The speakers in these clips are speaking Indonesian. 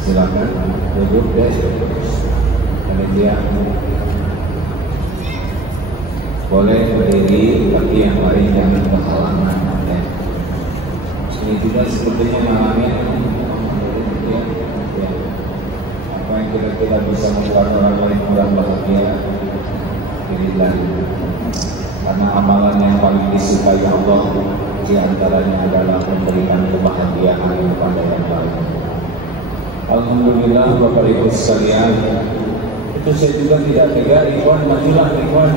Silakan duduk deh. Panitia boleh berdiri, tapi yang lain jangan berhalangan. Ini juga sepertinya ngalamin apa yang kira-kira bisa membuat orang lain kurang bahagia. Inilah karena amalan yang paling disukai Allah di antaranya adalah memberikan kebahagiaan kepada yang lain. Alhamdulillah Bapak Ibu sekalian, itu saya juga tidak tega. Ikhwan, majulah ikhwan,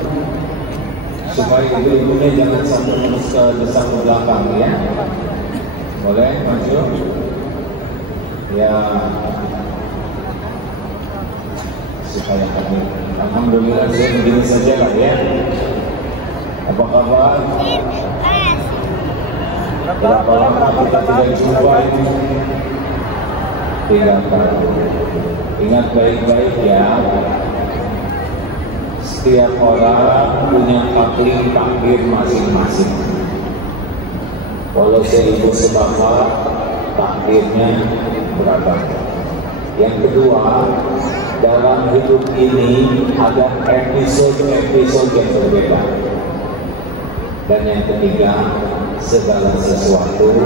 supaya ibu-ibunya jangan sampai desak ke belakang ya. Boleh maju? Ya, supaya hadir. Alhamdulillah saya begini saja lah ya. Apa kabar? Berapa lama kita tidak jumpa ini? 3 tahun. Ingat baik-baik ya. Setiap orang punya takdir masing-masing. Walau seribu sepakat, takdirnya beragam. Yang kedua, dalam hidup ini ada episode-episode yang berbeda. Dan yang ketiga, segala sesuatu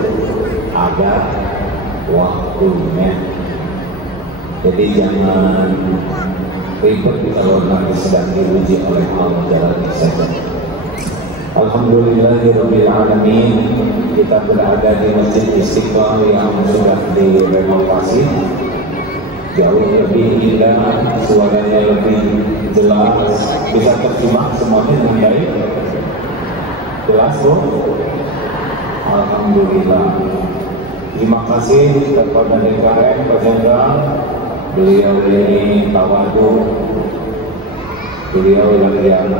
ada waktunya. Jadi jangan ribet kalau nanti sedang diuji oleh Allah, jalani saja. Alhamdulillahirabbil alamin, kita berada di Masjid Istiqlal yang sudah direnovasi. Jauh lebih indah, suaranya lebih jelas, bisa tersimak semuanya dengan baik. Jelas tuh? Alhamdulillah. Terima kasih kepada DKM Pak Jenderal. Beliau ini tawadu, beliau yang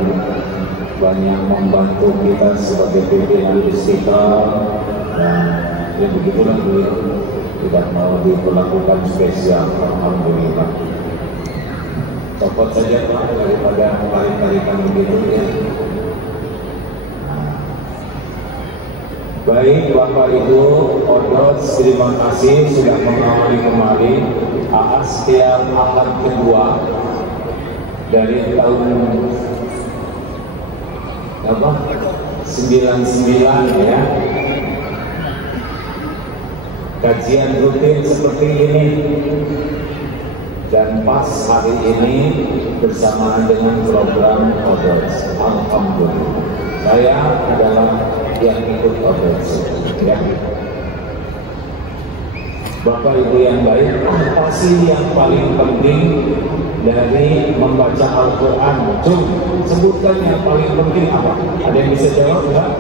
banyak membantu kita sebagai pimpinan Istiqlal, dan ya begitulah beliau tidak mau diperlakukan spesial. Alhamdulillah. Copot saja Pak daripada tarik-tarikan begitu ya. Baik Bapak Ibu Odos, terima kasih sudah mengawali kembali AAS tiap akad kedua dari tahun 99 ya. Kajian rutin seperti ini, dan pas hari ini bersamaan dengan program Odos. Alhamdulillah, saya adalah yang ikut Odos ya. Bapak Ibu yang baik, apa sih yang paling penting dari membaca Al-Quran? Sebutkan yang paling penting apa? Ada yang bisa jawab enggak?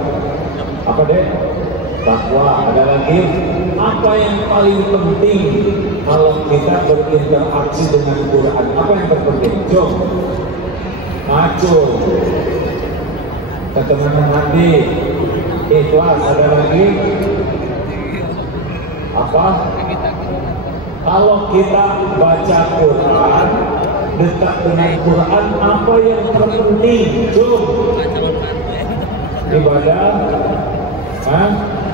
Apa deh? Takwa. Ada lagi? Apa yang paling penting kalau kita berinteraksi dengan Quran? Apa yang terpenting? Coba maju, ketenangan hati, ikhlas. Ada lagi? Apa? Kalau kita baca Quran, dekat dengan Quran, apa yang terpenting? Coba ibadah,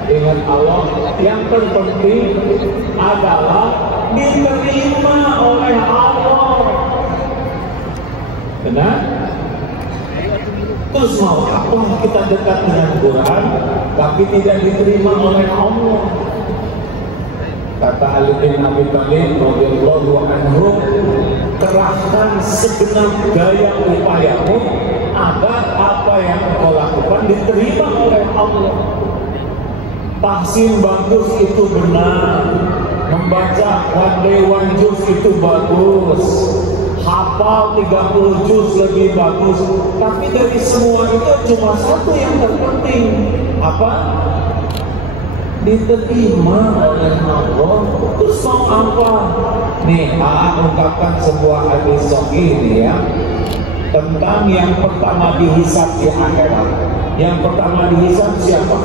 dengan Allah. Yang terpenting adalah diterima oleh Allah. Benar? Terus mau apa kita dekat dengan Quran tapi tidak diterima oleh Allah? Kata Ali bin Abi Thalib radhiyallahu anhu, kerahkan segenap daya upayamu agar apa yang kau lakukan diterima oleh Allah. Tahsin bagus itu benar, membaca one day one juz itu bagus, hafal 30 juz lebih bagus. Tapi dari semua itu cuma satu yang terpenting, apa? Diterima oleh Allah. Terus mau apa? Nih, ungkapkan sebuah hadis sahih nih ya, tentang yang pertama dihisab di akhirat. Yang pertama dihisab siapa?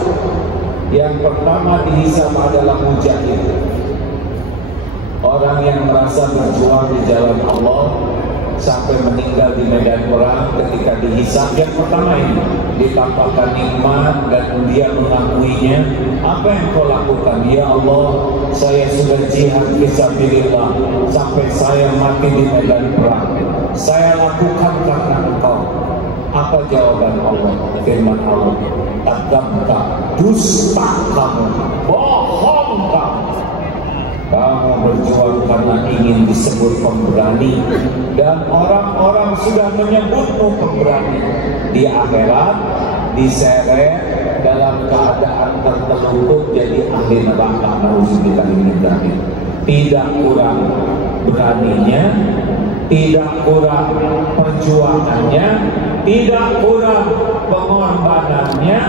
Yang pertama dihisab adalah mujahid, orang yang merasa berjuang di jalan Allah sampai meninggal di medan perang. Ketika dihisab yang pertama ini ditampakkan nikmat dan dia mengakuinya. Apa yang kau lakukan? Ya Allah, saya sudah jihad fisabilillah sampai saya mati di medan perang. Saya lakukan karena engkau. Apa jawaban Allah? Firman Allah, kadzabta, dusta kamu, bohong kamu. Kamu berjuang karena ingin disebut pemberani, dan orang-orang sudah menyebutmu pemberani. Di akhirat diseret dalam keadaan tertelungkup jadi ahli neraka. Nauzubillah min dzalik. Tidak kurang beraninya, tidak kurang perjuangannya, tidak kurang pengorbanannya,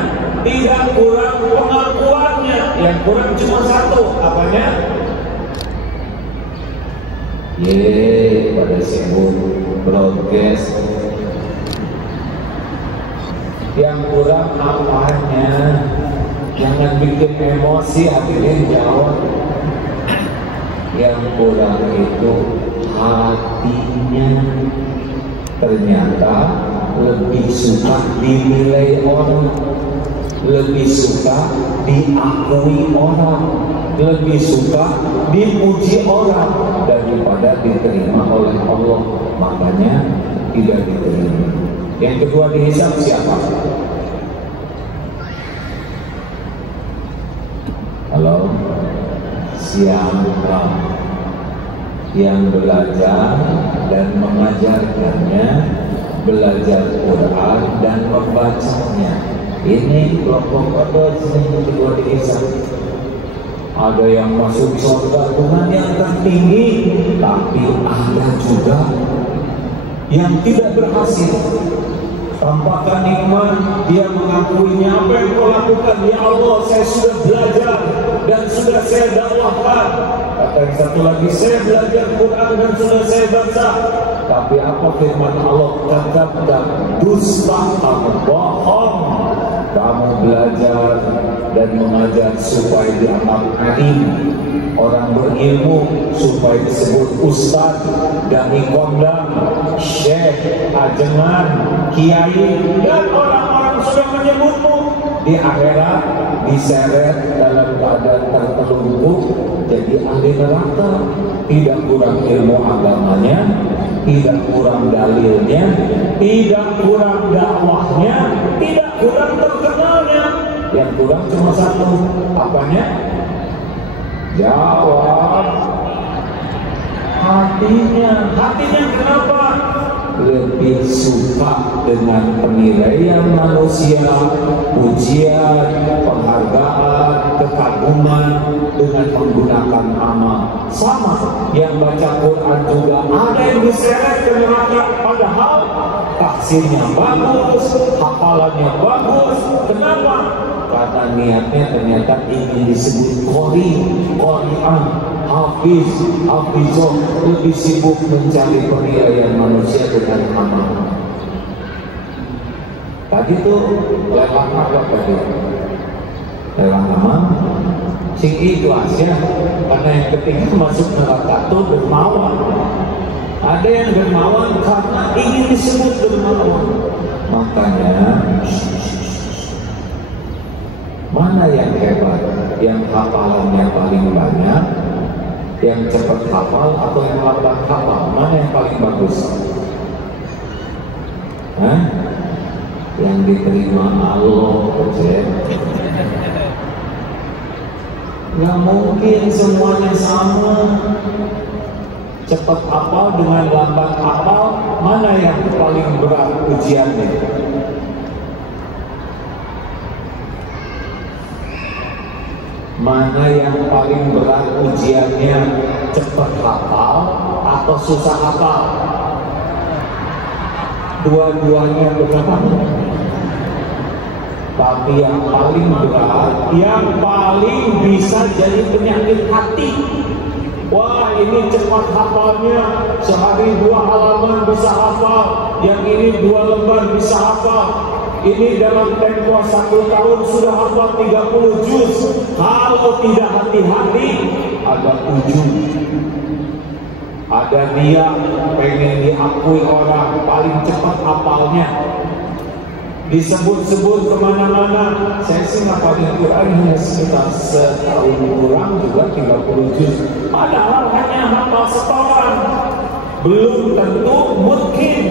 tidak kurang pengakuannya. Yang kurang cuma satu, apanya? Pada sibuk broadcast. Yang kurang apanya? Jangan bikin emosi, hadirin jawab. Yang kurang itu hatinya. Ternyata lebih suka dinilai orang, lebih suka diakui orang, lebih suka dipuji orang daripada diterima oleh Allah. Makanya tidak diterima. Yang kedua dihisab siapa? Halo? Siapa yang belajar dan mengajarkannya, belajar Quran dan membacanya? Ini kelompok kedua yang kedua dihisab. Ada yang masuk surga dengan yang tertinggi, tapi ada juga yang tidak berhasil. Tampakkan nikmat, dia mengakuinya. Apa yang kau lakukan? Ya Allah, saya sudah belajar dan sudah saya dakwahkan. Kata yang satu lagi, saya belajar Quran dan sudah saya baca. Tapi apa firman Allah? Kata dusta, kamu bohong. Kamu belajar dan mengajar supaya dianggap alim, orang berilmu, supaya disebut ustaz, dai kondang, syekh, ajengan, kiai, dan orang-orang sudah menyebutmu. Di akhirat diseret dalam keadaan tertelungkup jadi ahli neraka. Tidak kurang ilmu agamanya, tidak kurang dalilnya, tidak kurang dakwahnya, tidak kurang terkenalnya. Yang kurang cuma satu, apanya? Jawab. Hatinya. Hatinya kenapa? Lebih suka dengan penilaian manusia, pujian, penghargaan, kekaguman dengan menggunakan amal. Sama yang baca Quran juga ada yang diseret ke neraka, padahal tafsirnya bagus, hafalannya bagus. Kenapa? Kata niatnya ternyata ingin disebut qori'an, hafiz, hafizah, lebih sibuk mencari penilaian manusia dengan amal. Tadi tuh lelang apa tadi? Lelang amal, sing ikhlas ya. Karena yang ketiga masuk neraka tuh dermawan. Ada yang dermawan karena ingin disebut dermawan. Makanya mana yang hebat? Yang hafalannya paling banyak, yang cepat hafal atau yang lambat hafal? Mana yang paling bagus? Hah? Yang diterima Allah, Cek. Nggak mungkin semuanya sama. Cepat hafal dengan lambat hafal, mana yang paling berat ujiannya? Mana yang paling berat ujiannya? Cepat hafal atau susah hafal? Dua-duanya berat. Tapi yang paling berat, yang paling bisa jadi penyakit hati. Wah, ini cepat hafalnya, sehari 2 halaman bisa hafal, yang ini 2 lembar bisa hafal. Ini dalam tempo 1 tahun sudah hafal 30 juz. Kalau tidak hati-hati, ada ujung. Ada ada dia pengen diakui orang paling cepat hafalnya, disebut-sebut kemana-mana. Saya sih ngapalin Quran hanya sekitar setahun kurang juga 30 juz, padahal hanya hafal setoran. Belum tentu mungkin,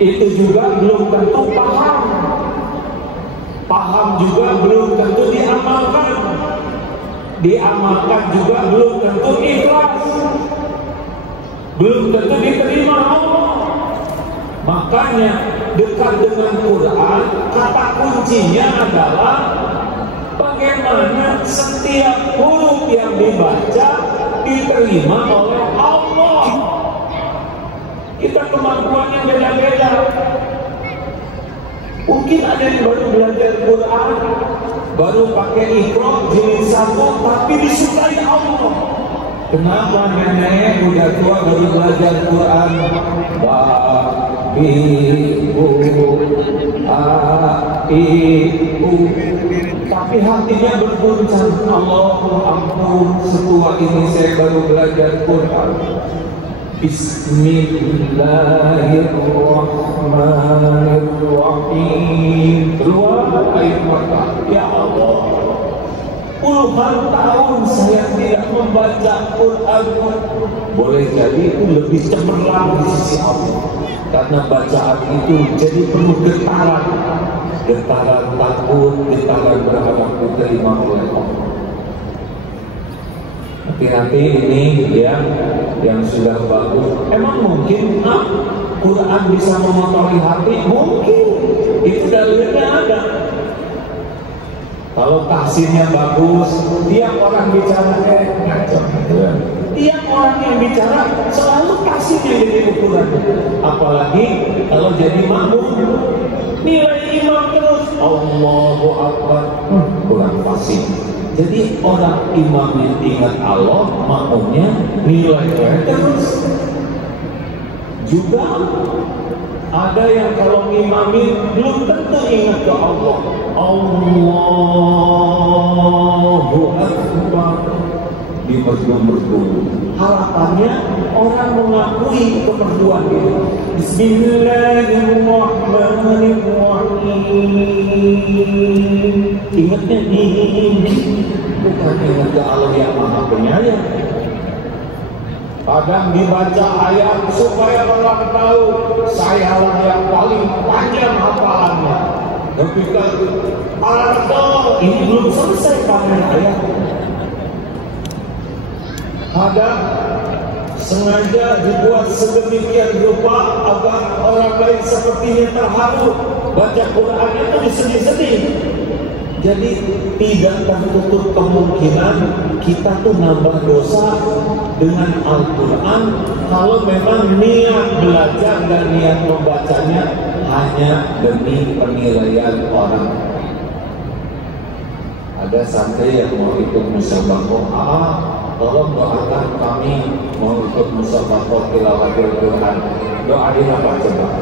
itu juga belum tentu paham, paham juga belum tentu diamalkan, diamalkan juga belum tentu ikhlas, belum tentu diterima Allah. Makanya dekat dengan Quran, kata kuncinya adalah bagaimana setiap huruf yang dibaca diterima oleh Allah. Kita kemampuannya beda-beda. Mungkin ada yang baru belajar Quran, baru pakai Iqra jilid 1, tapi disukai Allah. Kenapa nenek udah tua baru belajar Quran? Ba, bi, bu, a, i, u, tapi hatinya berguncang. Allahu ampun, setua ini saya baru belajar Quran. Bismillahirrahmanirrahim. Keluar air mata. Ya Allah, puluhan tahun saya tidak membaca Quran. Boleh jadi itu lebih cemerlang di sisi Allah, karena bacaan itu jadi penuh getaran, getaran takut, getaran berharap diterima oleh Allah. Nanti ini yang sudah bagus. Emang mungkin Quran bisa memotori hati? Mungkin. Itu dalilnya ada. Kalau tahsinnya bagus, tiap orang bicara ngaco. Tiap orang yang bicara selalu tahsin yang jadi ukurannya. Apalagi kalau jadi makmum, nilai imam terus Allahu Akbar, kurang fasih. Jadi orang imamnya ingat Allah, makmumnya nilai terus. Juga ada yang kalau imamin belum tentu ingat ke Allah. Allahu Akbar di merdu-merdu. Harapannya orang mengakui kemerduan itu. Bismillahirrahmanirrahim. Ingatnya ini bukan ingat ke Allah yang Maha Penyayang. Kadang dibaca ayat supaya orang tahu sayalah yang paling panjang hafalannya. Ketika Allah ini belum selesai panjang ayat. Kadang sengaja dibuat sedemikian rupa agar orang lain sepertinya terharu. Baca Quran itu disedih-sedih. Jadi tidak tertutup kemungkinan kita tuh nambah dosa dengan Al-Quran kalau memang niat belajar dan niat membacanya hanya demi penilaian orang. Ada santri yang mau ikut musyawarah, tolong doakan kami mau ikut musyawarah tilawatil Quran. Doain apa coba?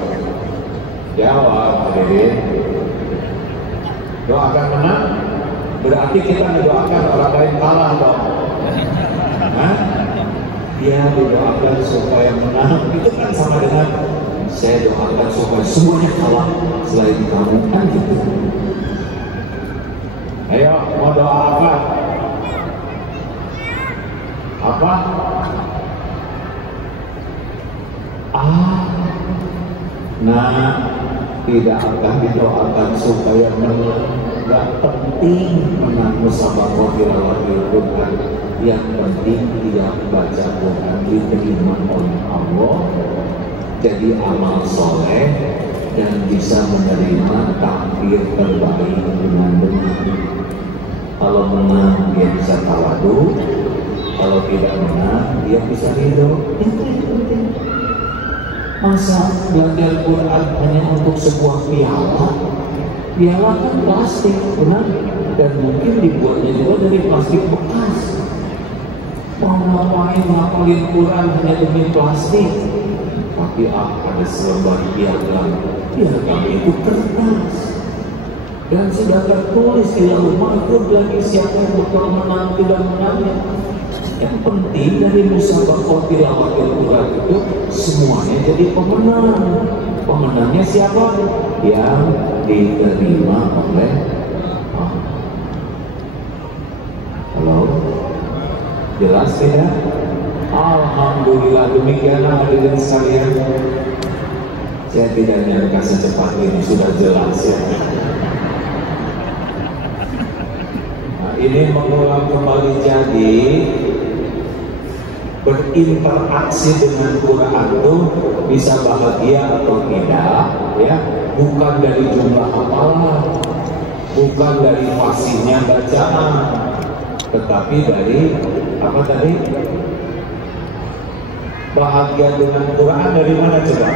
Jawab, Adedin. Doakan menang, berarti kita mendoakan orang lain kalah dong. Dia didoakan supaya menang, itu kan sama dengan saya doakan supaya semuanya kalah selain kamu, kan gitu. Ayo, mau doa apa? Apa? Tidak akan didoakan supaya menang. Gak penting menang musabaqah tilawatil Quran. Yang penting dia baca Quran diterima oleh Allah, jadi amal soleh dan bisa menerima takdir terbaik dengan benar. Kalau menang dia bisa tawadu, kalau tidak menang dia bisa ridho. Itu yang penting. Masa belajar Quran hanya untuk sebuah piala? Piala kan plastik, benar? Dan mungkin dibuatnya juga dari plastik bekas. Mau ngapain ngapalin Quran hanya demi plastik? Tapi ada selembar piagam itu kertas. Dan sudah tertulis di lauh mahfuz lagi siapa yang bakal menang tidak menangnya. Yang penting dari musabaqah tilawatil Quran itu semuanya jadi pemenang. Pemenangnya siapa? Yang diterima oleh Allah. Halo? Jelas tidak? Alhamdulillah, demikian hadirin sekalian. Saya tidak nyangka secepat ini sudah jelas ya. Nah, ini mengulang kembali, jadi berinteraksi dengan Quran itu bisa bahagia atau tidak ya, bukan dari jumlah hafalan, bukan dari fasihnya bacaan, tetapi dari apa tadi? Bahagia dengan Quran dari mana coba?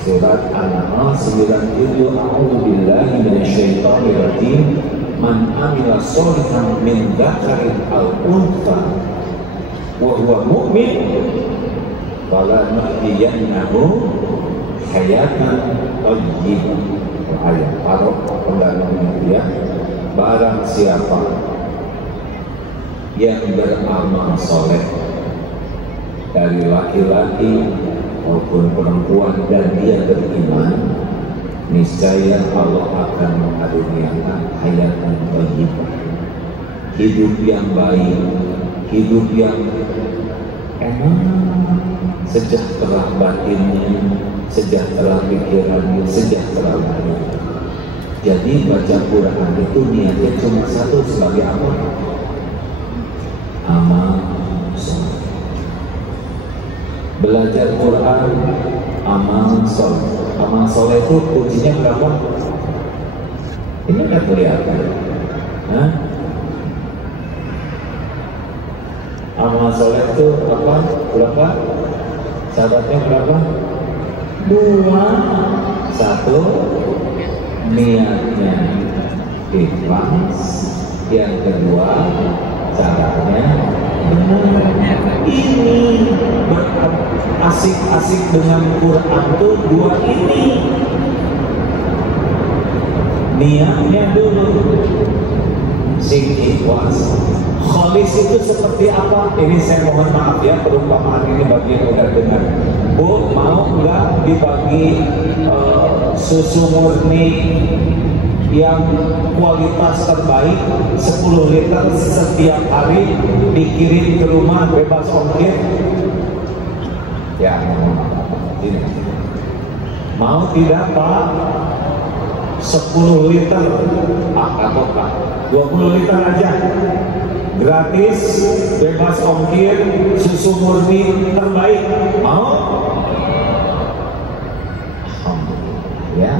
Surat An-Nahl 97, A'udzubillahi minasyaitonirrajim. Man amila sholihan min dzakarin aw untha wa huwa mu'min fala nuhyiyannahu hayatan thayyibah. Ayat Al penggalanya dia, barang siapa yang beramal soleh dari laki-laki maupun perempuan dan dia beriman, niscaya Allah akan mengaruniakan hayatan thayyibah, hidup yang baik, hidup yang enak, sejahtera batinnya, sejahtera pikirannya, sejahtera lahirnya. Jadi baca Quran itu niatnya cuma satu, sebagai apa? Amal soleh. Belajar Quran, amal soleh. Amal soleh itu kuncinya berapa? Ini nggak kelihatan. Hah? Amal soleh itu apa? Berapa? Syaratnya berapa? 2. 1, niatnya ikhlas. Yang kedua, caranya benar. Ini asik-asik dengan Quran tuh 2 ini. Niatnya dulu, sing ikhlas. Kholis itu seperti apa? Ini saya mohon maaf ya, perumpamaan ini bagi yang udah dengar. Bu, mau nggak dibagi susu murni yang kualitas terbaik 10 liter setiap hari dikirim ke rumah bebas ongkir? Ya, ini. Mau tidak Pak? 10 liter atau Pak 20 liter aja gratis, bebas ongkir, susu murni terbaik, mau? Alhamdulillah ya.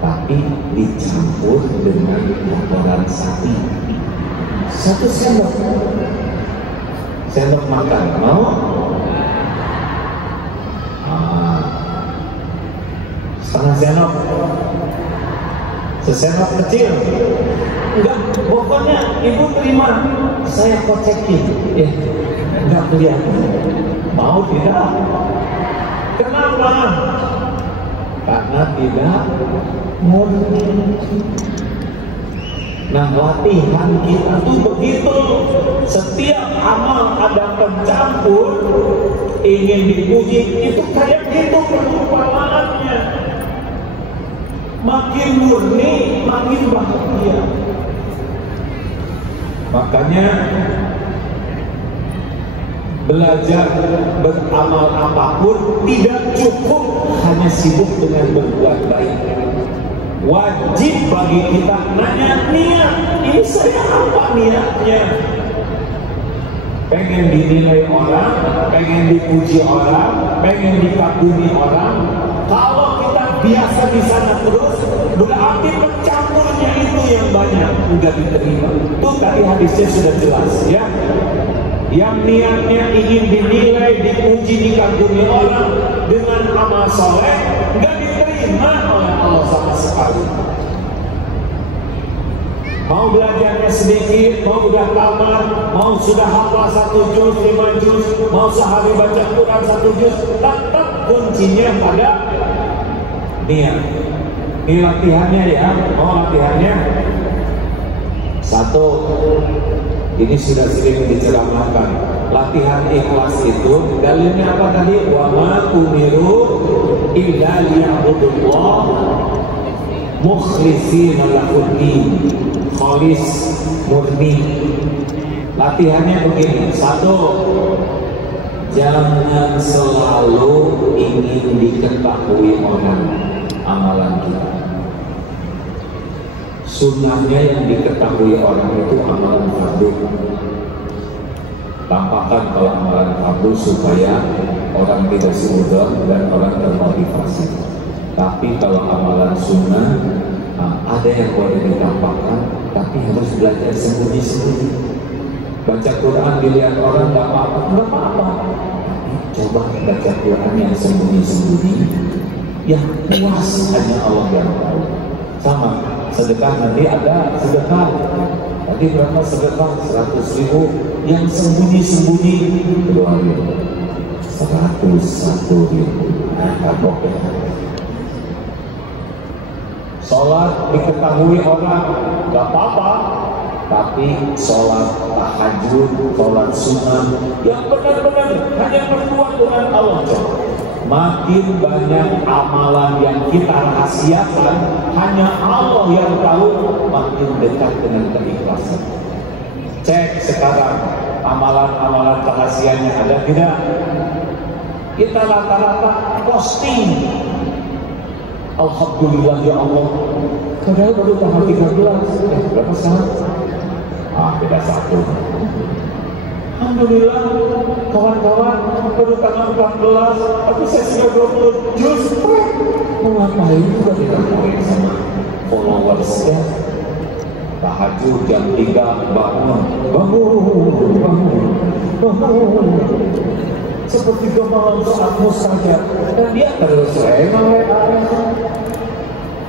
Tapi dicampur dengan kotoran sapi 1 sendok makan, mau? Setengah sendok, sesendok kecil, enggak, pokoknya ibu terima, saya kocekin ya, enggak kelihatan. Mau tidak? Kenapa? Karena tidak murni. Nah, latihan kita tuh begitu. Setiap amal ada pencampur, ingin dipuji, itu kayak gitu perumpamaannya. Makin murni, makin bahagia. Makanya belajar beramal apapun tidak cukup hanya sibuk dengan berbuat baik. Wajib bagi kita nanya niat, ini saya apa niatnya? Pengen dinilai orang, pengen dipuji orang, pengen dikagumi orang. Kalau kita biasa di sana terus, berarti pencampurnya itu yang banyak udah diterima. Tuh tadi hadisnya sudah jelas ya. Yang niatnya ingin dinilai, dipuji, dikagumi orang dengan amal soleh, nggak diterima oleh Allah sama sekali. Mau belajarnya sedikit, mau udah tamat, mau sudah hafal 1 juz, 5 juz, mau sehari baca Quran 1 juz, tetap kuncinya pada niat. Ini latihannya ya, mau latihannya 1, Ini sudah sering diceramahkan. Latihan ikhlas itu dalilnya apa tadi? Wa ma umiru illa liya'budullah mukhlishina lahuddin, khalis, murni. Latihannya begini. Satu, jangan selalu ingin diketahui orang amalan kita. Sunnahnya yang diketahui orang itu amalan fardu. Tampakkan kalau amalan fardu supaya orang tidak seudon dan orang termotivasi. Tapi kalau amalan sunnah, ada yang boleh ditampakkan, tapi harus belajar sembunyi-sembunyi. Baca Quran dilihat orang nggak apa-apa. Coba baca Quran yang sembunyi-sembunyi, yang puas hanya Allah yang tahu. Sama sedekah, nanti ada sedekah. Tadi berapa sedekah? 100.000. Yang sembunyi-sembunyi 101.000. Kapok ya. Sholat diketahui orang gak apa-apa, tapi sholat tahajud, sholat sunnah yang benar-benar hanya berdua dengan Allah. Makin banyak amalan yang kita rahasiakan, hanya Allah yang tahu, makin dekat dengan keikhlasan. Cek sekarang amalan-amalan rahasianya ada tidak? Kita rata-rata posting. Alhamdulillah ya Allah. Padahal baru tanggal 13. Berapa sekarang? Beda 1. Alhamdulillah, kawan-kawan, baru tanggal 14, tapi saya sudah 20 juz. Ngapain juga tidak boleh sama followersnya? Tahajud jam 3 bangun. Seperti gemalan saat mustajab, dan dia terus rewel.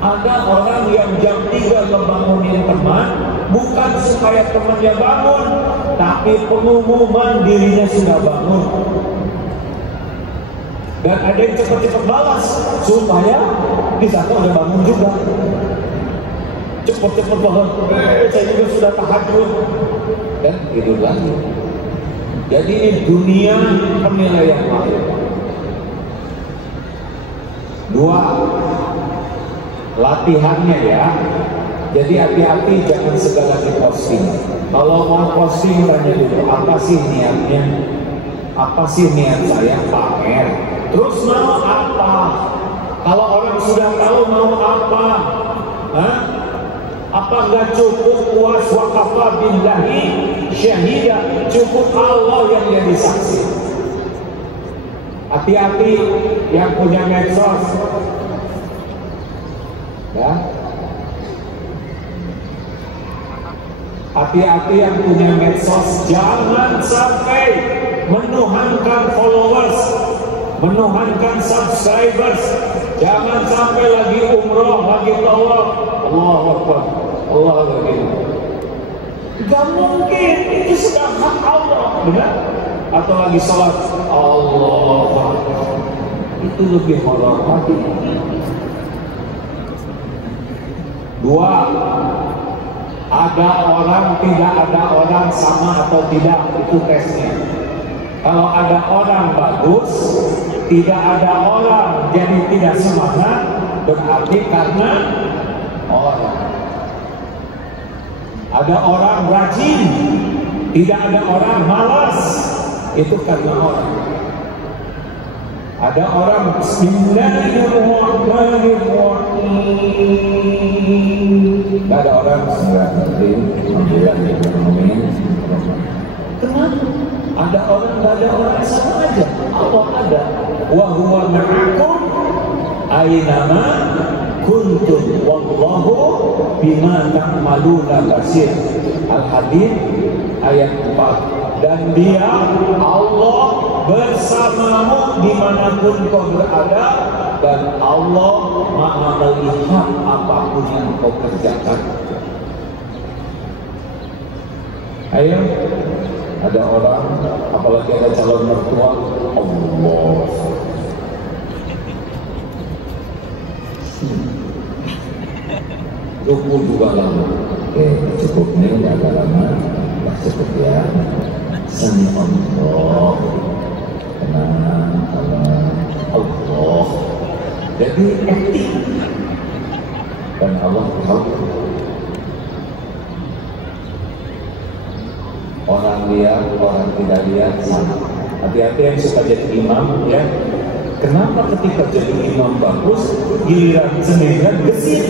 Ada orang yang jam 3 ngebangunin teman, bukan supaya temannya bangun, tapi pengumuman dirinya sudah bangun. Dan ada yang cepat-cepat balas, supaya di sana udah bangun juga. Cepat-cepat bangun, saya juga sudah tahajud, dan tidur lagi. Jadi ini dunia penilaian makhluk. 2, latihannya ya. Jadi hati-hati, jangan segala diposting. Kalau mau posting tanya dulu, apa sih niatnya? Apa sih niat saya? Pamer. Terus mau apa? Kalau orang sudah tahu mau apa? Apa nggak cukup puas waqafa billahi syahida? Cukup Allah yang jadi saksi. Hati-hati yang punya medsos. Ya. Hati-hati yang punya medsos, jangan sampai menuhankan followers, menuhankan subscribers. Jangan sampai lagi umroh, lagi tawaf, Allahu Akbar, Allah lagi. Gak mungkin, itu sudah hak Allah, benar? Atau lagi sholat, Allah, itu lebih menghormati. 2, ada orang, tidak ada orang, sama atau tidak, itu tesnya. Kalau ada orang bagus, tidak ada orang jadi tidak semangat, berarti karena orang. Ada orang rajin, tidak ada orang malas, itu karena orang. Ada orang Bismillahirrahmanirrahim, tidak ada orang Bismillahirrahmanirrahim. Kenapa? Ada orang, tidak ada orang, sama aja. Allah ada. Wa huwa ma'akum aynama kuntum wallahu bima ta'maluna basir. Al-Hadid ayat 4. Dan dia Allah bersamamu dimanapun kau berada, dan Allah Maha melihat apapun yang kau kerjakan. Ayo, ada orang, apalagi ada calon mertua, Allah. Cukup juga lama. Cukupnya agak lama. cukup ya. Sami Allah, kenal Allah. Jadi etik, dan Allah tahu. Orang lihat, orang tidak lihat sama. Hati-hati yang suka jadi imam ya. Kenapa ketika jadi imam bagus, giliran sendirian gesit?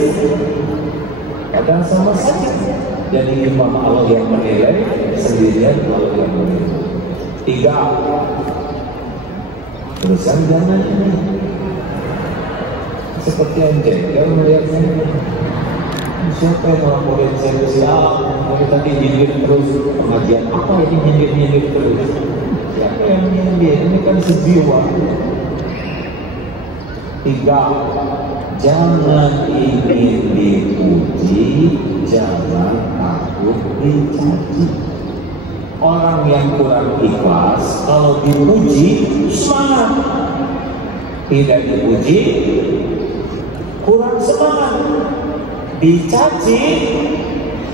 Padahal sama saja. Jadi imam Allah yang menilai, sendirian Allah yang menilai. 3. Terusan jangan ini. Seperti yang jengkel melihat saya. Siapa yang melaporin saya siap? Mungkin tadi nyindir terus pengajian apa ini nyindir terus? Siapa yang nyindir? Ini kan sejiwa. 3. Jangan ingin dipuji, jangan takut dicaci. Orang yang kurang ikhlas kalau dipuji semangat, tidak dipuji kurang semangat, dicaci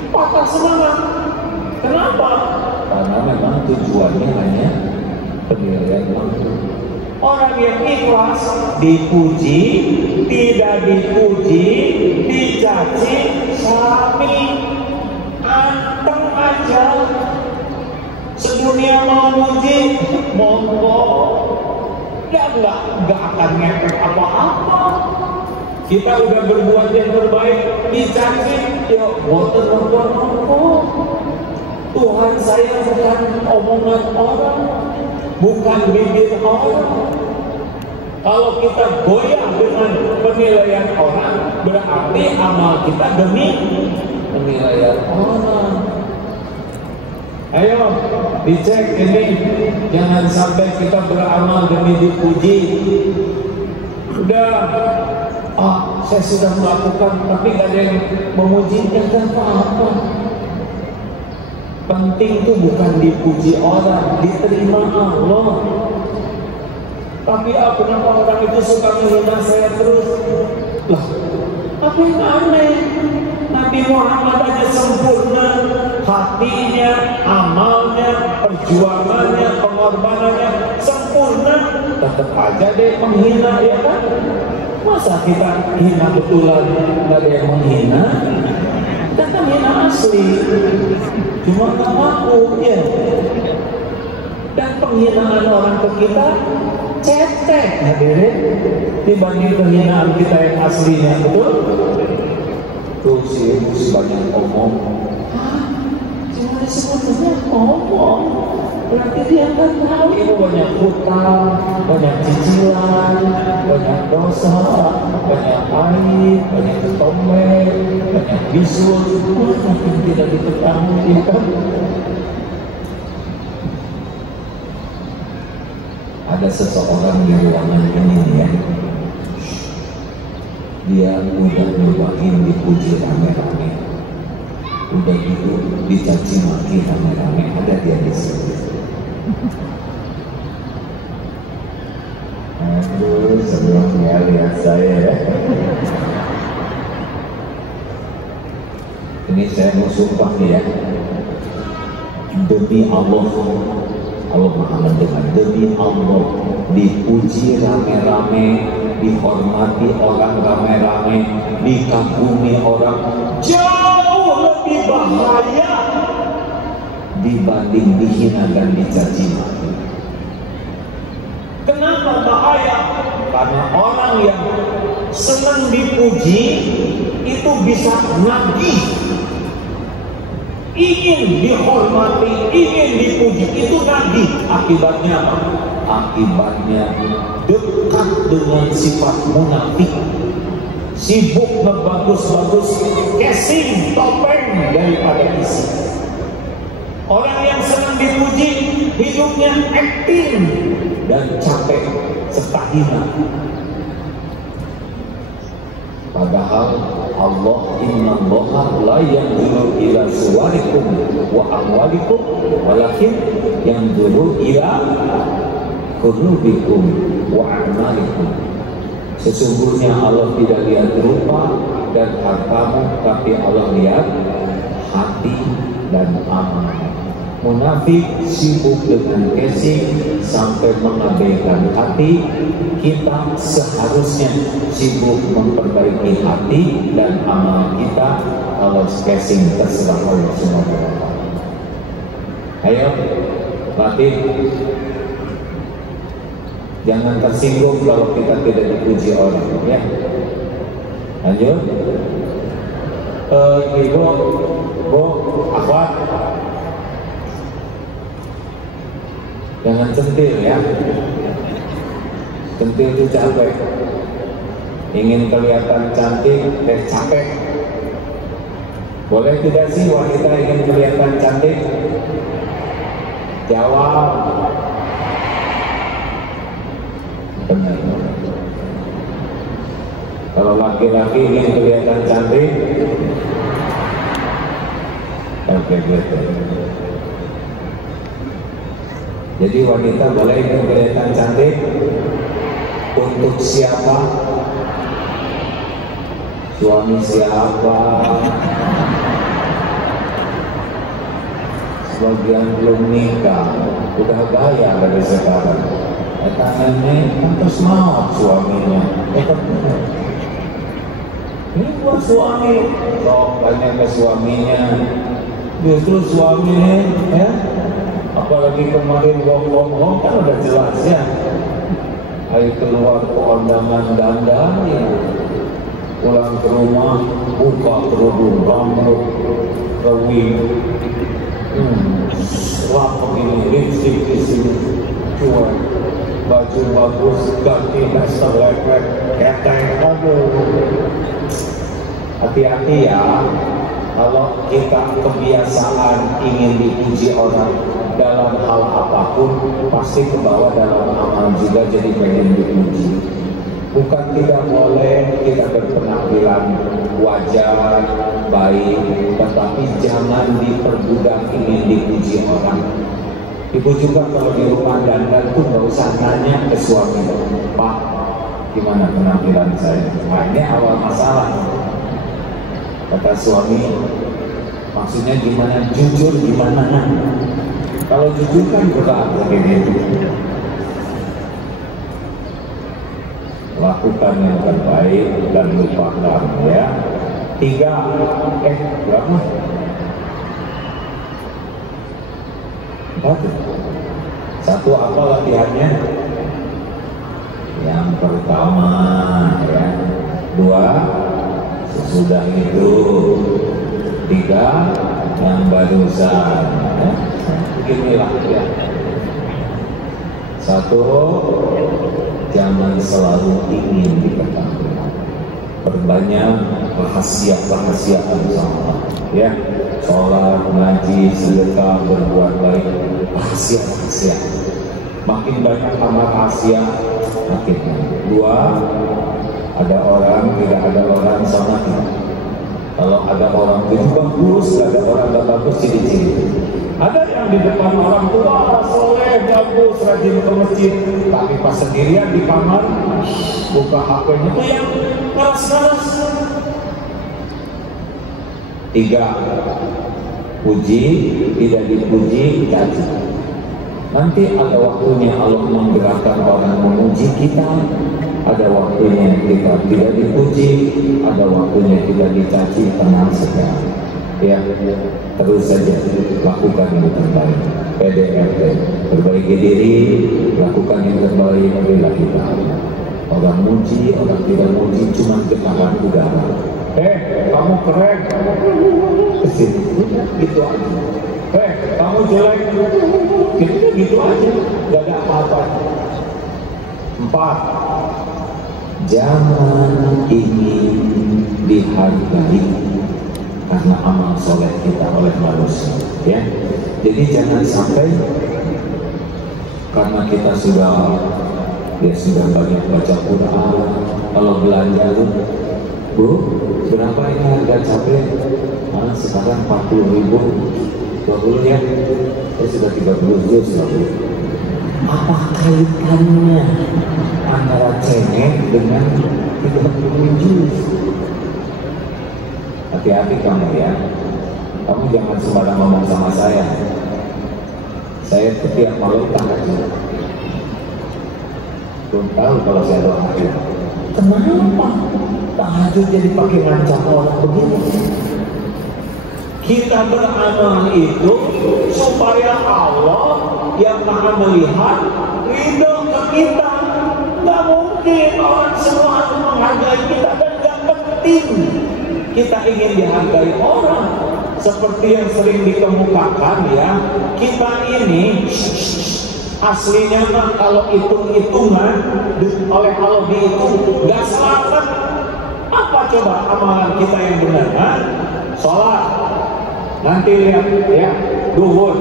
patah semangat. Kenapa? Karena memang tujuannya hanya penilaian manusia. Orang yang ikhlas dipuji, tidak dipuji, dicaci, sami anteng aja. Sedunia mau muji, monggo, dan nggak akan ngefek apa-apa. Kita udah berbuat yang terbaik, dicaci, yuk boten monggo. Tuhan saya bukan omongan orang, bukan bibir orang. Kalau kita goyah dengan penilaian orang, berarti amal kita demi penilaian orang. Ayo dicek ini, jangan sampai kita beramal demi dipuji. Udah, saya sudah melakukan tapi gak ada yang memuji, kan apa-apa. Penting itu bukan dipuji orang, diterima Allah. Tapi kenapa orang itu suka menghina saya terus? Lah, apa yang aneh? Nabi Muhammad aja sempurna, hatinya, amalnya, perjuangannya, pengorbanannya sempurna, tetap aja deh menghina, ya kan? Masa kita hina betulan nggak ada yang menghina? Kita hina asli, cuma nggak ngaku ya. Dan penghinaan orang ke kita cetek, hadirin, dibanding penghinaan kita yang aslinya, betul? Tuh si ibu sebanyak omong. Cuma sebetulnya omong. Berarti dia kan tahu ibu banyak hutang, banyak cicilan, banyak dosa, banyak aib, banyak ketombe, banyak bisul. Mungkin tidak diketahui kan? Ada seseorang di ruangan ini ya. Dia udah nyobain dipuji rame-rame, udah gitu dicaci maki rame-rame, ada dia di sini. Aduh, senang ya lihat saya ya. Ini saya mau sumpah nih ya, demi Allah, Allah Maha mendengar, demi Allah, dipuji rame-rame, dihormati orang rame-rame, dikagumi orang, jauh lebih bahaya dibanding dihina dan dicaci maki. Kenapa bahaya? Karena orang yang senang dipuji itu bisa nagih, ingin dihormati, ingin dipuji, itu nagih. Akibatnya apa? Akibatnya dekat dengan sifat munafik, sibuk ngebagus-bagus casing topeng daripada isi. Orang yang senang dipuji hidupnya acting dan capek serta hina. Padahal Allah innallaha la yanzuru ila suwarikum wa amwalikum walakin yanzuru ila qulubikum wa a'malikum. Sesungguhnya Allah tidak lihat rupa dan hartamu, tapi Allah lihat hati dan amal. Munafik sibuk dengan casing sampai mengabaikan hati. Kita seharusnya sibuk memperbaiki hati dan amal kita. Kalau casing terserah Allah SWT. Ayo latih. Jangan tersinggung kalau kita tidak dipuji orang, ya. Lanjut. Ibu, Bu, akhwat, jangan centil ya. Centil itu capek. Ingin kelihatan cantik, capek. Boleh tidak sih wanita ingin kelihatan cantik? Jawab. Benar. Kalau laki-laki ingin kelihatan cantik, oke, gitu. Jadi wanita boleh ingin kelihatan cantik untuk siapa? Suami siapa? Sebagian belum nikah, udah gaya dari sekarang. Tangannya pantas maaf suaminya. Ini buat suami, sok tanya ke suaminya. Justru suaminya, ya. Apalagi kemarin gom-gom kan udah jelas ya. Ayo keluar ke kondangan dandan, ya. Pulang ke rumah, buka kerudung rambut, kewing, lap begini, lipstick di sini, cuek. Baju bagus, ganti daster lepek, keteng, aduh. Hati-hati ya, kalau kita kebiasaan ingin dipuji orang dalam hal apapun, pasti kebawa dalam amal juga jadi pengen dipuji. Bukan tidak boleh kita berpenampilan wajar, baik, tetapi jangan diperbudak ingin dipuji orang. Ibu juga kalau di rumah dandan tuh nggak usah nanya ke suami, Pak, gimana penampilan saya? Nah, ini awal masalah. Kata suami, maksudnya gimana? Jujur gimana? Kalau jujur kan berat begini. Lakukan yang terbaik dan lupakan ya. 3, berapa? 1 apa latihannya? Yang pertama ya. 2 sesudah itu. 3 yang barusan ya. Beginilah ya. 1, jangan selalu ingin diketahui. Perbanyak rahasia-rahasiaan sama ya. Sholat, ngaji, sedekah, berbuat baik, rahasia-rahasia. Makin banyak amal rahasia, makin banyak. 2, ada orang, tidak ada orang sama tidak. Kalau ada orang itu bagus, ada orang tidak bagus, ciri-ciri. Ada yang di depan orang tua, soleh, bagus, rajin ke masjid, tapi pas sendirian di kamar, buka HP-nya itu yang keras-keras. 3, puji, tidak dipuji, caci. Nanti ada waktunya Allah menggerakkan orang memuji kita, ada waktunya kita tidak dipuji, ada waktunya kita dicaci, tenang saja. Ya, terus saja lakukan yang terbaik. PDRT, perbaiki diri, lakukan yang terbaik, berilah kita. Orang muji, orang tidak muji, cuma getaran udara. Kamu keren, kesini, gitu aja. Kamu jelek, gitu aja, gak ada apa-apa. 4, jangan ingin dihargai karena amal soleh kita oleh manusia, ya. Jadi jangan sampai karena kita sudah banyak baca Quran, kalau belanja Bu, berapa ini harga cabai? Sekarang 40.000, 20 ya? Sudah 30 juz lah Bu. Apa kaitannya antara cengek dengan 30 juz? Hati-hati kamu ya. Kamu jangan sembarang ngomong sama saya. Saya setiap malam tahajud. Belum tahu kalau saya tahajud. Kenapa tahajud jadi pakai ngancam orang begini? Kita beramal itu supaya Allah yang maha melihat ridho ke kita. Gak mungkin orang semua menghargai kita, dan gak penting kita ingin dihargai orang. Seperti yang sering dikemukakan ya, kita ini aslinya mah kalau hitung-hitungan oleh Allah dihitung gak selamat. Apa coba amalan kita yang benar? Sholat, nanti lihat ya, duhur.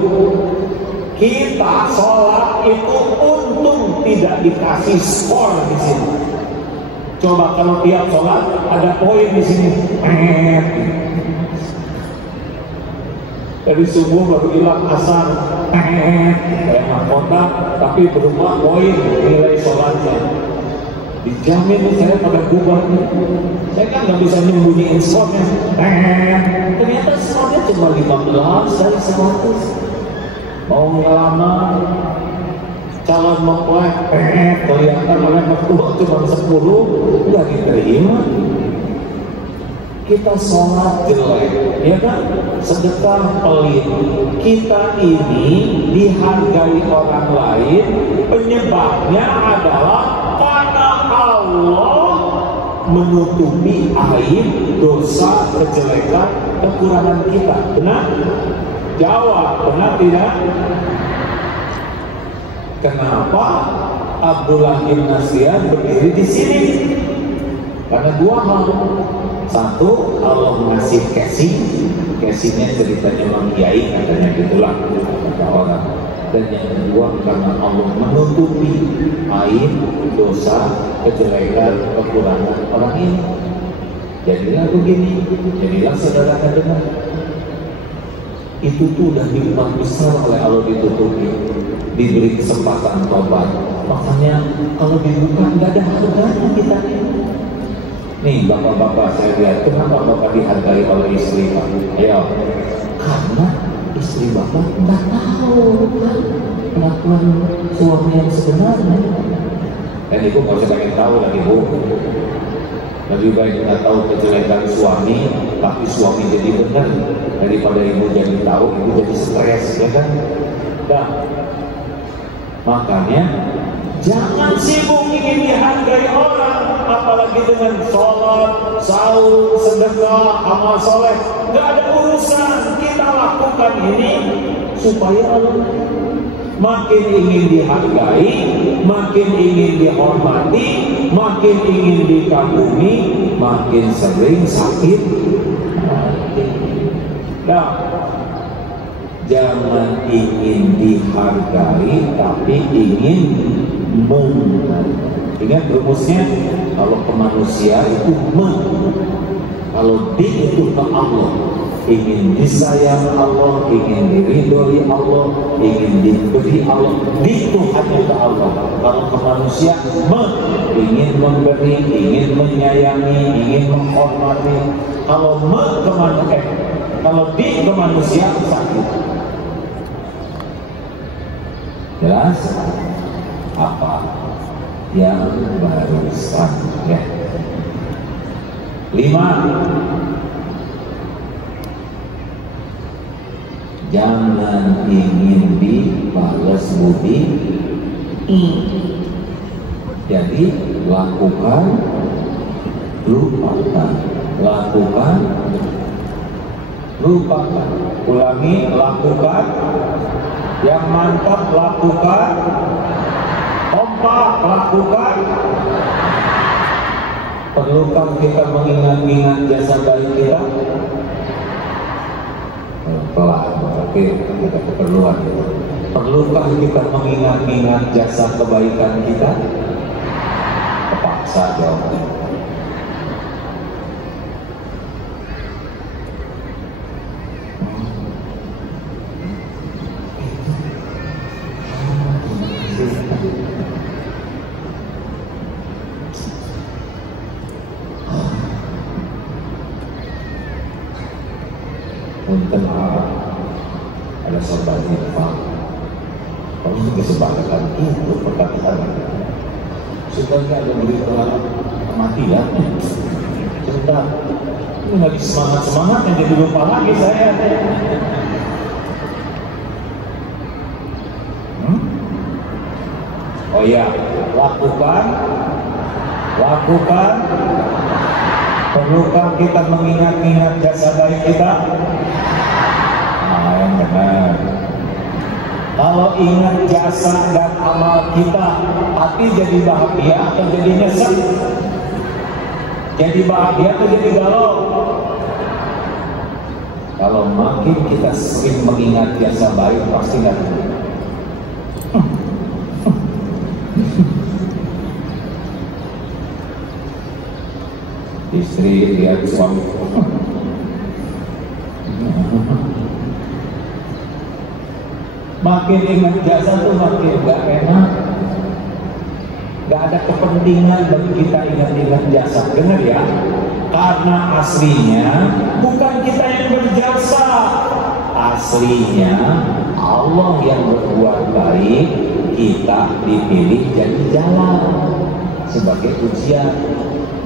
Kita sholat itu untung tidak dikasih skor di sini. Coba kalau tiap sholat ada poin di sini. Dari subuh baru hilang asar, kayak mahkota, tapi berupa poin nilai sholatnya. Dijamin nih saya pada bubar. Saya kan nggak bisa nyembunyiin skornya. Ternyata skornya cuma 15 dari 100. Mau ngelamar calon mempelai, kelihatan oleh mertua cuma 10, nggak diterima. Kita sholat jelek, ya kan? Sedekah pelit. Kita ini dihargai orang lain, penyebabnya adalah karena Allah menutupi aib, dosa, kejelekan, kekurangan kita. Benar? Jawab, benar tidak? Kenapa Abdullah bin Nasir berdiri di sini? Karena dua hal. Satu, Allah ngasih casingnya ceritanya Mang Kiai, katanya gitulah kata orang. Dan yang kedua, karena Allah menutupi aib, dosa, kejelekan, kekurangan orang ini. Jadilah begini, jadilah saudara dengar. Itu tuh udah nikmat besar oleh Allah, ditutupi, diberi kesempatan tobat. Makanya kalau dibuka nggak ada harganya kita. Nih bapak-bapak, saya lihat kenapa bapak dihargai oleh istri Pak? Ayo, karena istri bapak nggak tahu kan pengakuan suami yang sebenarnya. Dan ibu nggak usah pengen tahu lagi bu. Lebih baik nggak tahu kejelekan suami, tapi suami jadi benar, daripada ibu jadi tahu, ibu jadi stres, ya kan? Dan makanya jangan sibuk ingin dihargai orang, apalagi dengan sholat, sahur, sedekah, amal soleh. Nggak ada urusan. Kita lakukan ini supaya Allah makin ingin dihargai, makin ingin dihormati, makin ingin dikagumi, makin sering sakit hati. Nah, jangan ingin dihargai, tapi ingin ingat rumusnya, kalau ke manusia itu kalau di itu ke Allah, ingin disayang Allah, ingin diridhoi Allah, ingin diberi Allah, itu hanya ke Allah. Kalau ke manusia ingin memberi, ingin menyayangi, ingin menghormati. Kalau ke manusia, kalau di ke manusia sakit. Jelas? Apa yang barusan ya? 5. Jangan ingin dibalas budi. Jadi lakukan, lupakan. Lakukan, lupakan. Ulangi, lakukan. Yang mantap lakukan. Kompak lakukan. Perlukah kita mengingat-ingat jasa baik kita? Pelan, oke, kita keperluan. Perlukah kita mengingat-ingat jasa kebaikan kita? Terpaksa jawabannya. Ada sobat infak disepakatkan itu perkataan. Sudah nggak ada berita kematian. Sudah, ini lagi semangat yang jadi lupa lagi saya. Oh iya, lakukan. Perlukah kita mengingat-ingat jasa baik kita? Nah, yang benar. Kalau ingat jasa dan amal kita, hati jadi bahagia atau jadi nyesek? Jadi bahagia atau jadi galau? Kalau makin kita sering mengingat jasa baik, pasti nggak. Istri lihat suami, makin ingat jasa tuh makin gak enak. Gak ada kepentingan bagi kita ingat-ingat jasa. Dengar ya, karena aslinya bukan kita yang berjasa, aslinya Allah yang berbuat baik, kita dipilih jadi jalan sebagai ujian.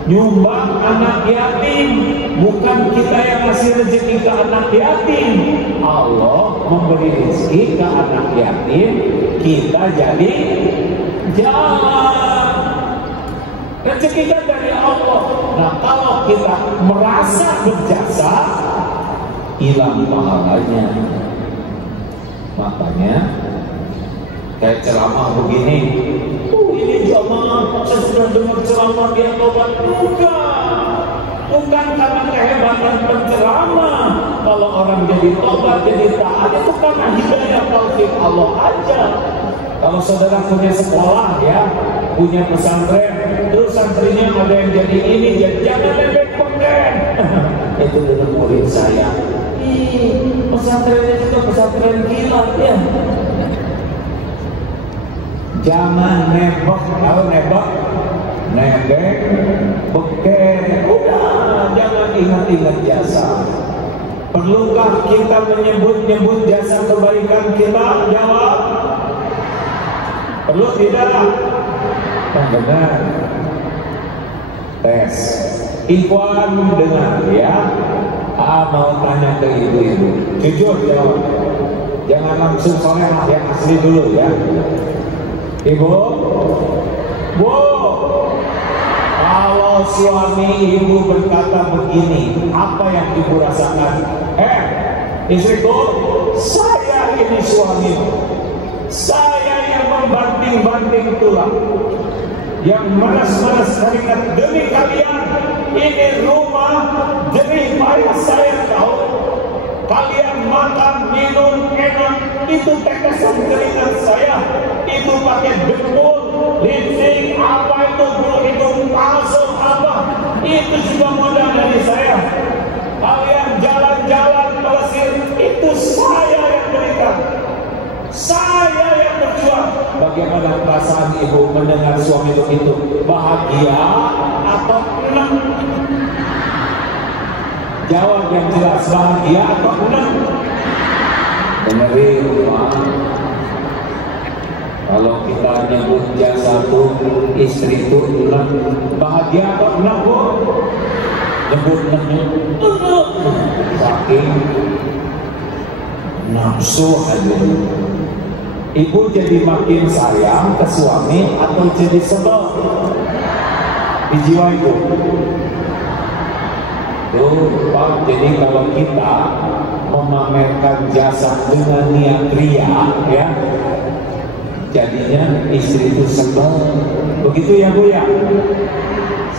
Nyumbang anak yatim, bukan kita yang ngasih rezeki ke anak yatim, Allah memberi rezeki ke anak yatim, kita jadi jalan. Rezeki kan dari Allah. Nah, kalau kita merasa berjasa, hilang pahalanya. Makanya kayak ceramah begini, ini jamaah, saya sudah dengar ceramah dia tobat. Bukan karena kehebatan penceramah. Kalau orang jadi tobat, jadi taat, itu karena hidayah taufik Allah aja. Kalau saudara punya sekolah ya, punya pesantren, terus santrinya ada yang jadi ini, jangan lebek-beken. Itu dulu murid saya. Pesantrennya juga pesantren kilat ya. Jangan nebak, kalau nebak beken. Udah, jangan ingat-ingat jasa. Perlukah kita menyebut-nyebut jasa kebaikan kita? Jawab. Perlu tidak? Yang benar. Tes. Ikhwan dengar ya. Mau tanya ke ibu-ibu. Jujur jawab. Jangan langsung soleh, yang asli dulu ya. Ibu, Bu, kalau suami ibu berkata begini, apa yang ibu rasakan? Istriku, saya ini suamimu. Saya yang membanting-banting tulang, yang meras-meras keringat demi kalian. Ini rumah jerih payah saya tahu. Kalian makan, minum, enak, itu tetesan keringat saya. Itu pakai dengkul, lipstick, apa itu, bulu hidung palsu, apa. Itu juga modal dari saya. Kalian jalan-jalan pelesir, itu saya yang berikan. Saya yang berjuang. Bagaimana perasaan ibu mendengar suami begitu? Bahagia atau enam? Jawab yang jelas, bahagia atau enam? Dengerin Pak. Kalau kita nyebut jasa tuh istri tuh enam, bahagia atau enam Bu? Nyebut enam, saking nafsu aja. Ibu jadi makin sayang ke suami atau jadi sebel di jiwa ibu? Tuh Pak, jadi kalau kita memamerkan jasa dengan niat ria ya, jadinya istri itu sebel. Begitu ya Bu ya?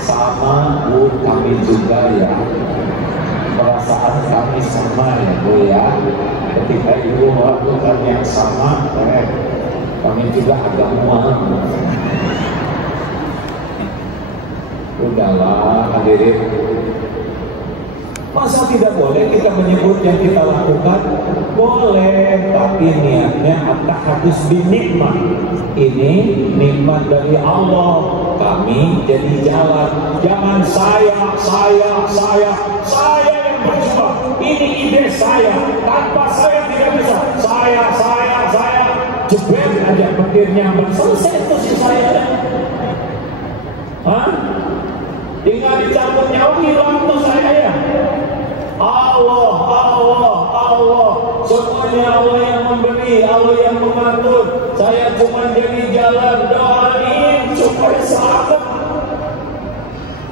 Sama Bu, kami juga ya. Perasaan kami sama ya Bu ya. Ketika ibu melakukan yang sama, kami juga agak mual. Udahlah hadirin. Masa tidak boleh kita menyebut yang kita lakukan? Boleh, tapi niatnya harus binikmat. Ini nikmat dari Allah. Kami jadi jalan. Jangan saya yang berjuang. Ini ide saya. Tanpa saya tidak bisa. Saya. jebret aja petirnya, selesai itu si saya. Hah? Tinggal dicabut nyawa, hilang tuh saya ya. Allah, Allah, Allah, semuanya Allah yang memberi, Allah yang mengatur. Saya cuma jadi jalan, doain supaya selamat.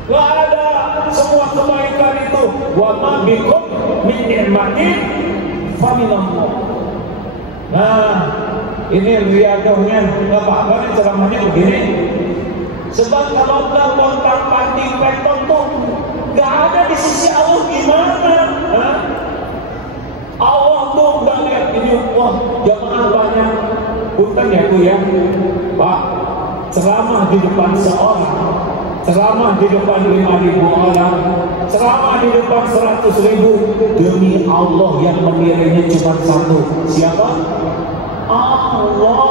Gak ada semua kebaikan itu. Wa ma bikum min ni'matin fa minallah. Nah, ini riadohnya, nggak apa-apa nih ceramahnya begini. Sebab kalau kontrak panting petong tuh nggak ada di sisi Allah gimana? Hah? Allah tuh udah lihat ini, wah jamaah banyak. Bukan ya Bu ya, Pak, ceramah di depan seorang, ceramah di depan 5.000 orang, ceramah di depan 100.000, demi Allah yang menilainya cuma satu. Siapa? Allah.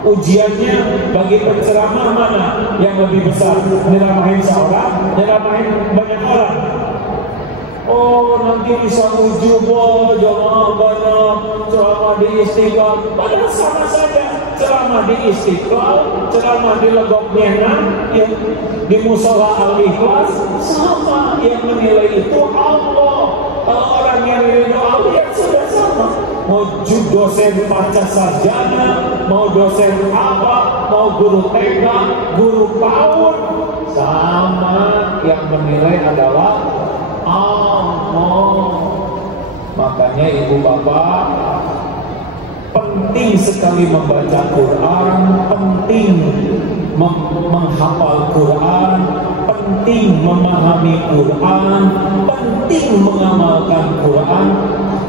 Ujiannya bagi penceramah mana yang lebih besar? Nyeramahin seorang, nyeramahin banyak orang. Oh, nanti bisa ujuk, jamaah banyak ceramah di Istiqlal. Padahal sama saja, ceramah di Istiqlal, ceramah di Legok Nyenan, yang di Musola Al-Ikhlas, sama. Yang menilai itu Allah. Kalau orang yang ridho Allah, ya sudah sama. Mau dosen pasca sarjana, mau dosen apa, mau guru TK, guru PAUD, sama. Yang menilai adalah Allah. Makanya ibu bapak, penting sekali membaca Quran, penting menghafal Quran, penting memahami Quran, penting mengamalkan Quran.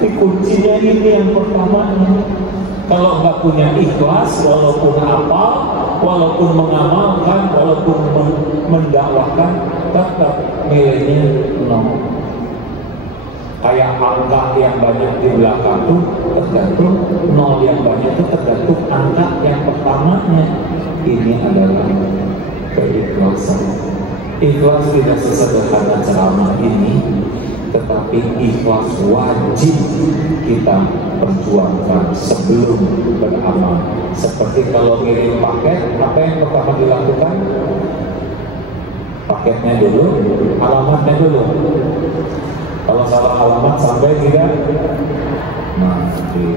Tapi kuncinya ini yang pertama, kalau nggak punya ikhlas, walaupun hafal, walaupun mengamalkan, walaupun mendakwakan, tetap nilainya 0. Kayak angka yang banyak di belakang tuh tergantung, 0 yang banyak itu tergantung angka yang pertamanya. Ini adalah keikhlasan. Ikhlas tidak sesederhana ceramah ini, tetapi ikhlas wajib kita perjuangkan sebelum beramal. Seperti kalau ngirim paket, apa yang pertama dilakukan? Paketnya dulu, alamatnya dulu. Kalau salah alamat sampai tidak mati.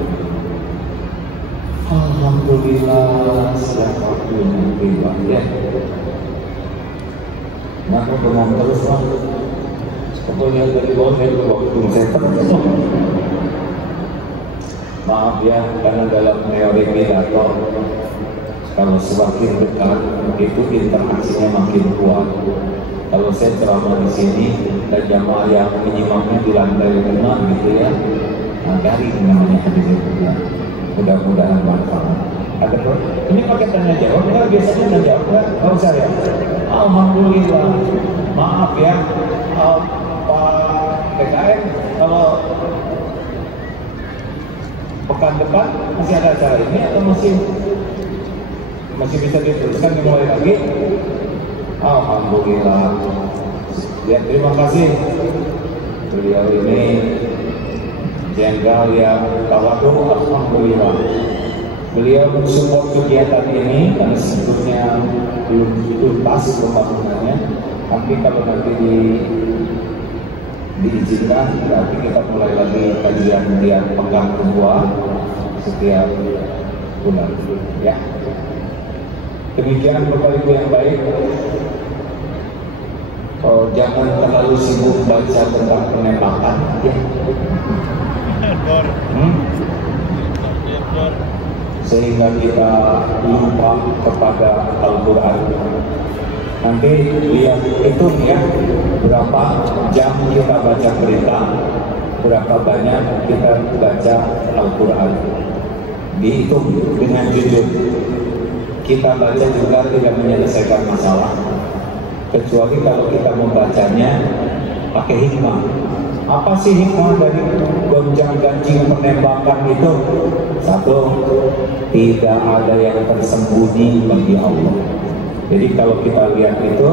Alhamdulillah, setiap waktunya tiba ya. Maka dengan terus lah. Pokoknya dari bawah saya waktu saya terus. Maaf ya, karena dalam teori pidato, kalau semakin dekat itu interaksinya makin kuat. Kalau saya ceramah di sini dan jamaah yang menyimaknya di lantai 5 gitu ya, nah garing namanya hadirin. Mudah-mudahan manfaat. Ada tuh? Ini pakai tanya jawab, enggak biasanya tanya jawab enggak? Kalau saya, alhamdulillah. Maaf ya, Pak PKM, kalau pekan depan masih ada acara ini atau masih bisa diteruskan dimulai lagi? Alhamdulillah. Ya, terima kasih. Beliau ini jenderal yang tawadu, alhamdulillah. Beliau mensupport kegiatan ini karena sebetulnya belum tuntas pembangunannya. Tapi kalau nanti diizinkan, berarti kita mulai lagi kajian tiap pekan kedua setiap bulan. Ya. Demikian Bapak Ibu yang baik. Jangan terlalu sibuk baca tentang penembakan ya. Sehingga kita lupa kepada Al-Quran. Nanti lihat itu ya, berapa jam kita baca berita, berapa banyak kita baca Al-Quran. Dihitung dengan jujur. Kita baca juga tidak menyelesaikan masalah, kecuali kalau kita membacanya pakai hikmah. Apa sih hikmah dari gonjang-ganjing penembakan itu? Satu, tidak ada yang tersembunyi bagi Allah. Jadi kalau kita lihat itu,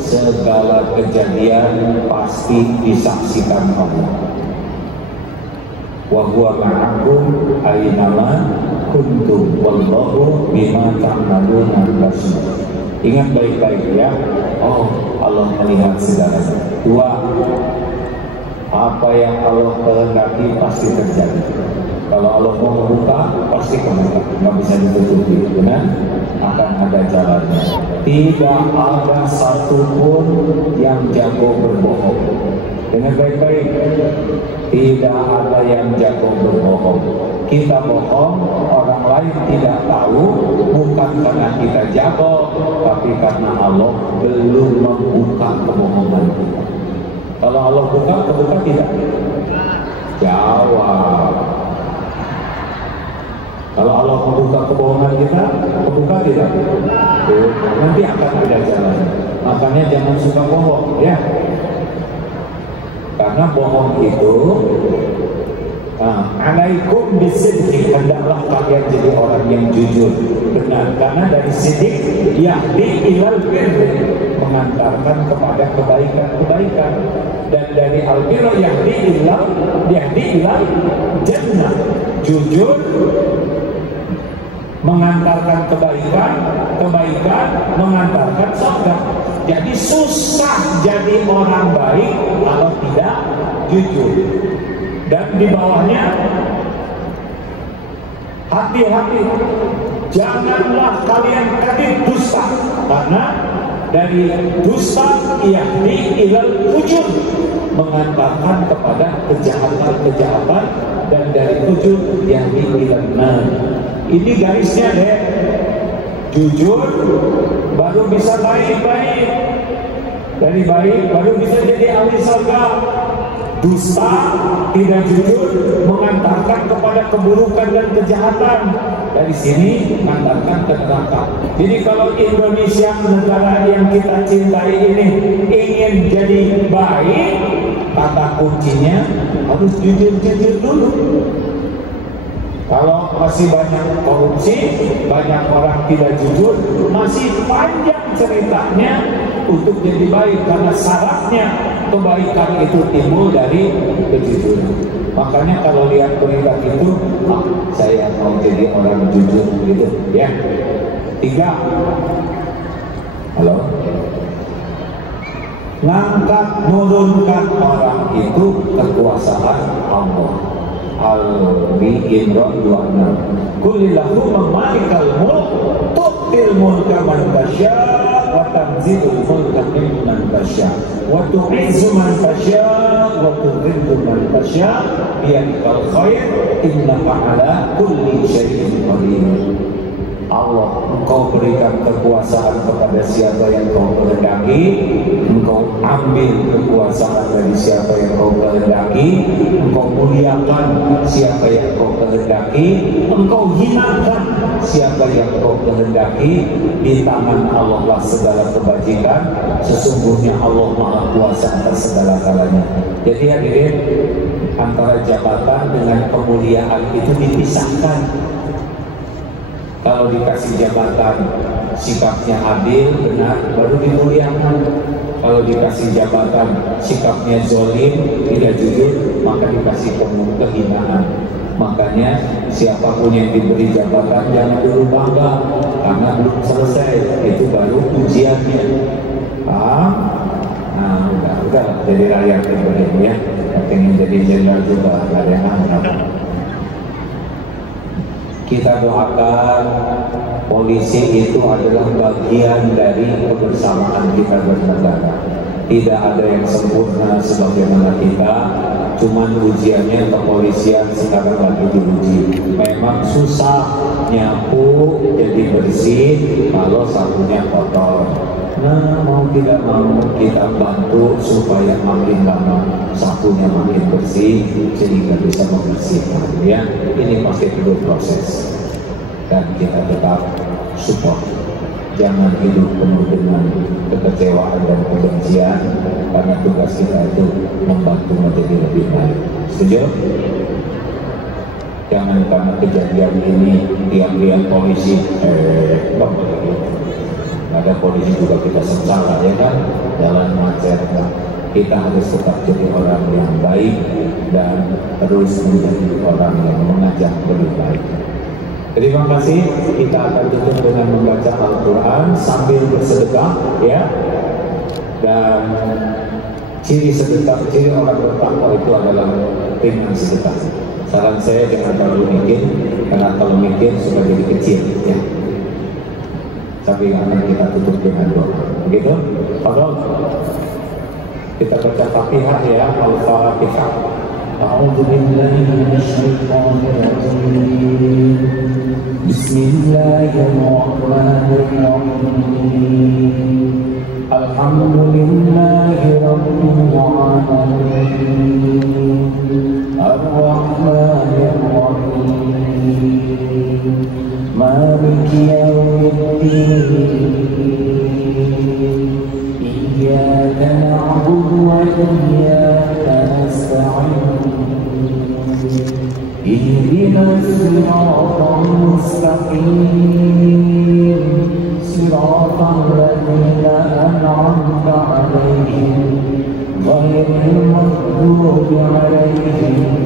segala kejadian pasti disaksikan Allah. Wa huwa ma'akum aynama kuntum wallahu bima ta'maluna basir. Ingat baik-baik ya. Oh, Allah melihat segalanya. Dua, apa yang Allah kehendaki pasti terjadi. Kalau Allah mau membuka, pasti kebuka, nggak bisa ditutupi, benar? Akan ada jalannya. Tidak ada satupun yang jago berbohong. Dengar baik-baik, tidak ada yang jago berbohong. Kita bohong, orang lain tidak tahu, bukan karena kita jago, tapi karena Allah belum membuka kebohongan kita. Kalau Allah buka, kebuka tidak? Jawab. Kalau Allah membuka kebohongan kita, kebuka tidak? Nanti akan ada jalan. Makanya jangan suka bohong, ya. Karena bohong itu, alaikum bisidqi, hendaklah kalian jadi orang yang jujur, benar. Karena dari sidik yahdi ilal birri, mengantarkan kepada kebaikan-kebaikan, dan dari al-birr yahdi ilal jannah. Jujur mengantarkan kebaikan mengantarkan surga. Jadi susah jadi orang baik kalau tidak jujur. Dan di bawahnya, hati-hati, janganlah kalian kadib dusta, karena dari dusta yahdi ilal fujur, mengantarkan kepada kejahatan, dan dari fujur yahdi ilal nar. Ini garisnya deh. Jujur baru bisa baik-baik, dari baik baru bisa jadi ahli surga. Dusta, tidak jujur, mengantarkan kepada keburukan dan kejahatan. Dari sini mengantarkan ke neraka. Jadi kalau Indonesia, negara yang kita cintai ini, ingin jadi baik, kata kuncinya harus jujur-jujur dulu. Kalau masih banyak korupsi, banyak orang tidak jujur, masih panjang ceritanya untuk jadi baik, karena syaratnya kebaikan itu timbul dari kejujuran. Makanya kalau lihat berita itu, saya mau jadi orang jujur gitu, ya. Tiga, halo, ngangkat nurunkan orang itu kekuasaan Allah. Al-Imran 26. Kulillahu memalikal mulk tu'til mulka man tasya wa tanzilul mulka mimman tasya wa tu'izzu man tasya wa tudhillu man tasya biyadikal khair innaka ala kulli syai'in qadir. Allah, engkau berikan kekuasaan kepada siapa yang kau kehendaki, engkau ambil kekuasaan dari siapa yang kau kehendaki, engkau muliakan siapa yang kau kehendaki, engkau hinakan siapa yang kau kehendaki. Di tangan Allah lah segala kebajikan, sesungguhnya Allah Maha Kuasa atas segala galanya. Jadi hadirin, antara jabatan dengan kemuliaan itu dipisahkan. Kalau dikasih jabatan sikapnya adil, benar, baru dimuliakan. Kalau dikasih jabatan sikapnya zalim, tidak jujur, maka dikasih kehinaan. Makanya siapapun yang diberi jabatan jangan dulu bangga, karena belum selesai, itu baru ujiannya. Udah jadi rakyat yang ya, pengen jadi jenderal juga, nggak ada yang anggap. Kita doakan polisi itu adalah bagian dari kebersamaan kita bernegara. Tidak ada yang sempurna sebagaimana kita, cuman ujiannya kepolisian sekarang lagi diuji. Memang susah nyapu jadi bersih kalau sapunya kotor. Nah, mau tidak mau kita bantu supaya makin lama sapunya makin bersih sehingga bisa membersihkan, ya. Ini pasti perlu proses dan kita tetap support. Jangan hidup penuh dengan kekecewaan dan kebencian, karena tugas kita itu membantu menjadi lebih baik. Setuju? Jangan karena kejadian ini tiap-tiap polisi ada polisi juga kita sengsara, ya kan, jalan macet. Kita harus tetap jadi orang yang baik dan terus menjadi orang yang mengajak lebih baik. Terima kasih. Kita akan tutup dengan membaca Al-Quran sambil bersedekah, ya. Dan ciri sedekah, ciri orang bertakwa itu adalah ringan sedekah. Saran saya jangan terlalu mikir, karena kalau mikir suka jadi kecil, ya. Tapi akan kita tutup dengan doa. Begitu? Kalau kita baca Fatihah, ya, Al-Fatihah. A'udzu billahi minasyaitonir rajim. Bismillahirrahmanirrahim. Alhamdulillahi rabbil alamin. Ar-Rahmanir Rahim. Maliki yaumiddin. Iyyaka na'budu wa iyyaka nasta'in. Ihdinas siratal mustaqim. Siratal ladzina an'amta 'alaihim ghairil maghdubi 'alaihim